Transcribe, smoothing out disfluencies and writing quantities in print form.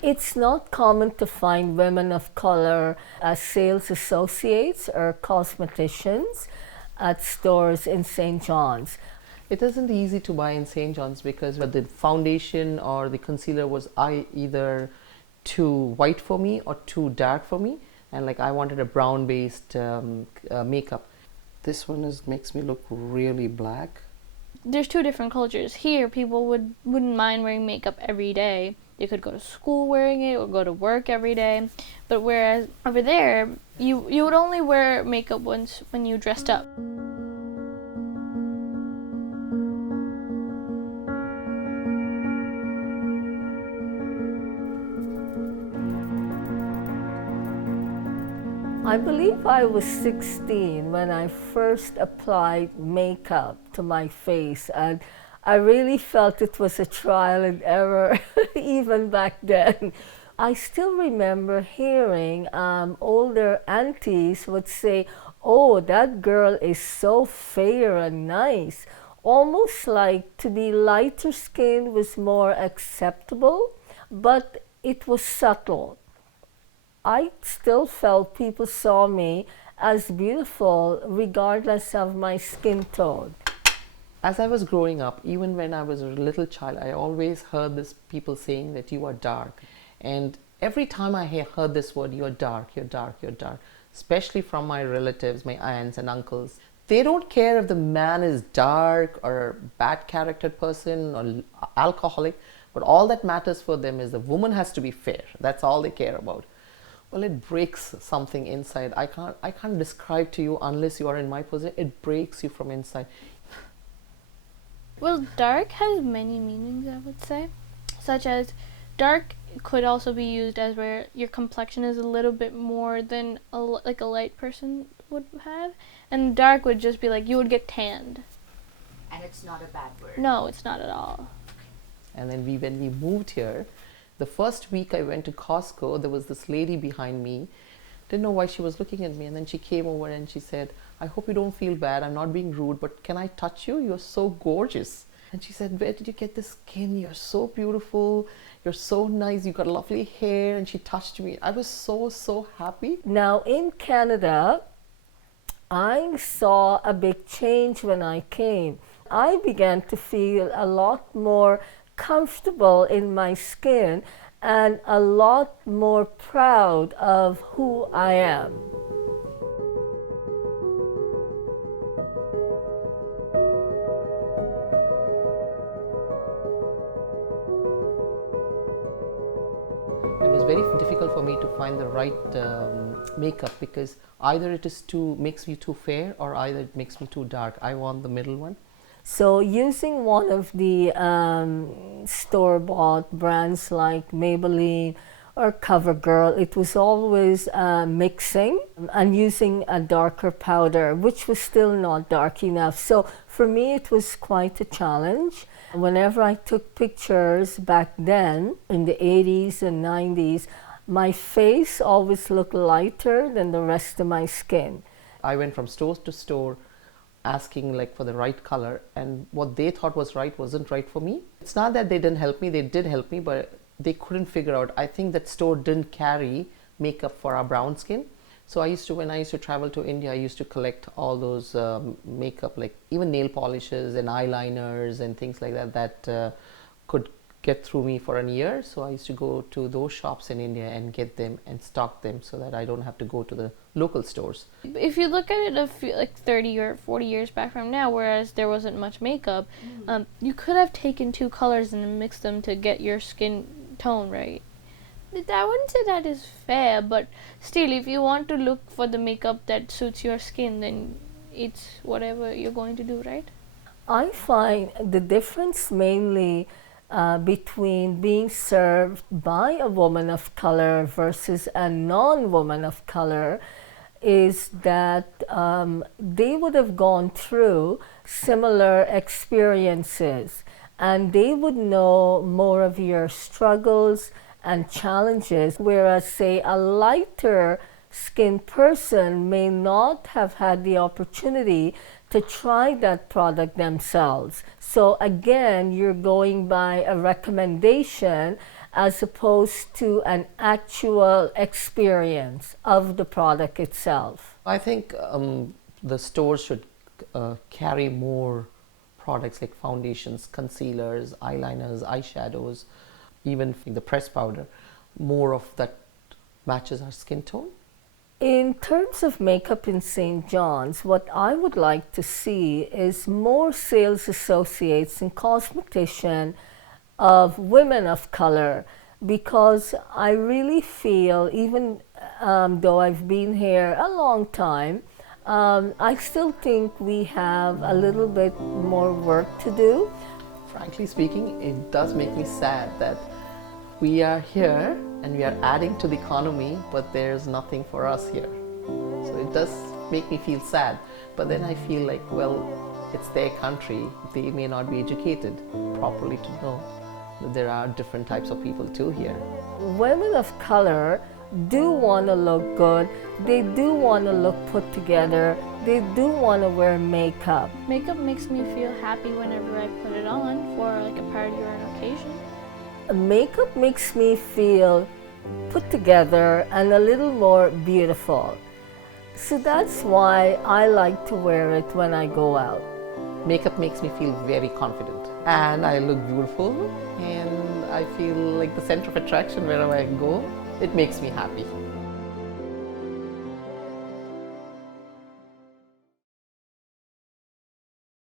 It's not common to find women of color as sales associates or cosmeticians at stores in St. John's. It isn't easy to buy in St. John's because the foundation or the concealer was either too white for me or too dark for me, and like I wanted a brown based makeup. This one makes me look really black. There's two different cultures. Here, people wouldn't mind wearing makeup every day. You could go to school wearing it or go to work every day. But whereas over there, you would only wear makeup once when you dressed up. I believe I was 16 when I first applied makeup to my face, and I really felt it was a trial and error even back then. I still remember hearing older aunties would say, "Oh, that girl is so fair and nice." Almost like to be lighter skinned was more acceptable, but it was subtle. I still felt people saw me as beautiful regardless of my skin tone. As I was growing up, even when I was a little child, I always heard this people saying that you are dark. And every time I heard this word, you're dark, you're dark, you're dark, especially from my relatives, my aunts and uncles. They don't care if the man is dark or a bad charactered person or alcoholic, but all that matters for them is the woman has to be fair. That's all they care about. Well, it breaks something inside. I can't describe to you unless you are in my position. It breaks you from inside. Well, dark has many meanings, I would say, such as dark could also be used as where your complexion is a little bit more than like a light person would have, and dark would just be like you would get tanned. And it's not a bad word. No, it's not at all. And then when we moved here, the first week I went to Costco, there was this lady behind me. Didn't know why she was looking at me, and then she came over and she said, "I hope you don't feel bad. I'm not being rude, but can I touch you? You're so gorgeous." And she said, "Where did you get this skin? You're so beautiful. You're so nice. You got lovely hair." And she touched me. I was so happy. Now in Canada, I saw a big change when I came. I began to feel a lot more comfortable in my skin and a lot more proud of who I am. It was very difficult for me to find the right makeup because either it is makes me too fair or either it makes me too dark. I want the middle one. So using one of the store-bought brands like Maybelline or CoverGirl, it was always mixing and using a darker powder, which was still not dark enough. So for me, it was quite a challenge. Whenever I took pictures back then, in the 80s and 90s, my face always looked lighter than the rest of my skin. I went from store to store asking like for the right color, and what they thought was right wasn't right for me. It's not that they didn't help me, they did help me, but they couldn't figure out. I think that store didn't carry makeup for our brown skin. So when I used to travel to India, I used to collect all those makeup, like even nail polishes and eyeliners and things like that could get through me for a year. So I used to go to those shops in India and get them and stock them so that I don't have to go to the local stores. If you look at it like 30 or 40 years back from now, whereas there wasn't much makeup, you could have taken two colors and mixed them to get your skin tone right. I wouldn't say that is fair, but still, if you want to look for the makeup that suits your skin, then it's whatever you're going to do, right? I find the difference mainly between being served by a woman of color versus a non-woman of color is that they would have gone through similar experiences and they would know more of your struggles and challenges, whereas say a lighter skinned person may not have had the opportunity to try that product themselves. So again, you're going by a recommendation as opposed to an actual experience of the product itself. I think the stores should carry more products like foundations, concealers, eyeliners, eyeshadows, even the pressed powder, more of that matches our skin tone. In terms of makeup in St. John's, what I would like to see is more sales associates and cosmeticians of women of color, because I really feel, even though I've been here a long time, I still think we have a little bit more work to do. Frankly speaking, it does make me sad that we are here and we are adding to the economy, but there's nothing for us here. So it does make me feel sad. But then I feel like, well, it's their country. They may not be educated properly to know that there are different types of people too here. Women of color do want to look good. They do want to look put together. They do want to wear makeup. Makeup makes me feel happy whenever I put it on for like a party or an occasion. Makeup makes me feel put together and a little more beautiful. So that's why I like to wear it when I go out. Makeup makes me feel very confident and I look beautiful and I feel like the center of attraction wherever I go. It makes me happy.